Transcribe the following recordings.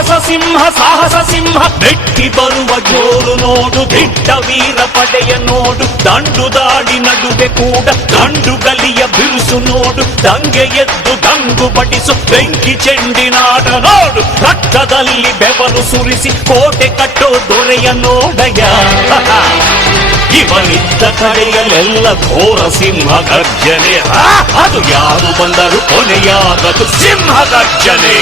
ಸಾಹಸ ಸಿಂಹ ಬೆಟ್ಟಿ ಬರುವ ಜೋರು ನೋಡು, ದಿಟ್ಟ ವೀರ ಪಡೆಯ ನೋಡು, ದಂಡು ದಾಡಿ ನಡುವೆ ಕೂಡ ಗಂಡು ಗಲಿಯ ಬಿರುಸು ನೋಡು, ದಂಗೆ ಎದ್ದು ದಂಗು ಬಡಿಸು ಬೆಂಕಿ ಚೆಂಡಿನಾಟ ನೋಡು, ರಕ್ತದಲ್ಲಿ ಬೆವರು ಸುರಿಸಿ ಕೋಟೆ ಕಟ್ಟೋ ದೊರೆಯ ನೋಡಯ್ಯ. ಇವನಿದ್ದ ಕಡೆಯಲ್ಲೆಲ್ಲ ಘೋರ ಸಿಂಹ ಗರ್ಜನೆ, ಅದು ಯಾರು ಬಂದರು ಕೊನೆಯಾಗದು ಸಿಂಹ ಗರ್ಜನೆ.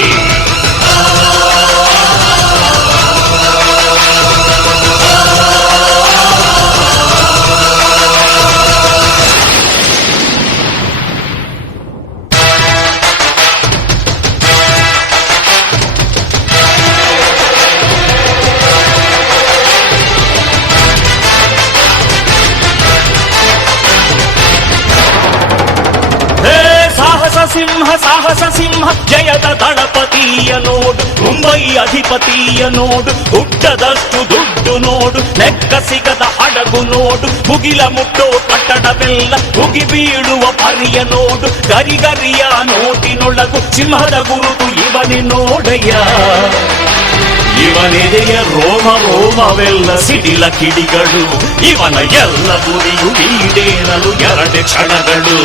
ಸಾಹಸ ಸಿಂಹ ಜಯದ ದಳಪತಿಯ ನೋಡು, ಮುಂಬೈ ಅಧಿಪತಿಯ ನೋಡು, ಹುಟ್ಟದಷ್ಟು ದುಡ್ಡು ನೋಡು, ಲೆಕ್ಕ ಸಿಗದ ಹಡಗು ನೋಡು, ಮುಗಿಲ ಮುಟ್ಟೋ ಕಟ್ಟಡವೆಲ್ಲ ಮುಗಿ ಬೀಳುವ ಪರಿಯ ನೋಡು, ಗರಿಗರಿಯ ನೋಟಿನೊಳಗು ಸಿಂಹದ ಗುರುತು ಇವನೇ ನೋಡಯ್ಯ. ಇವನೆದೆಯ ರೋಮ ರೋಮವೆಲ್ಲ ಸಿಡಿಲ ಕಿಡಿಗಳು, ಇವನ ಎಲ್ಲ ಗುರಿಯು ಈಡೇರಲು 2 ಕ್ಷಣಗಳು.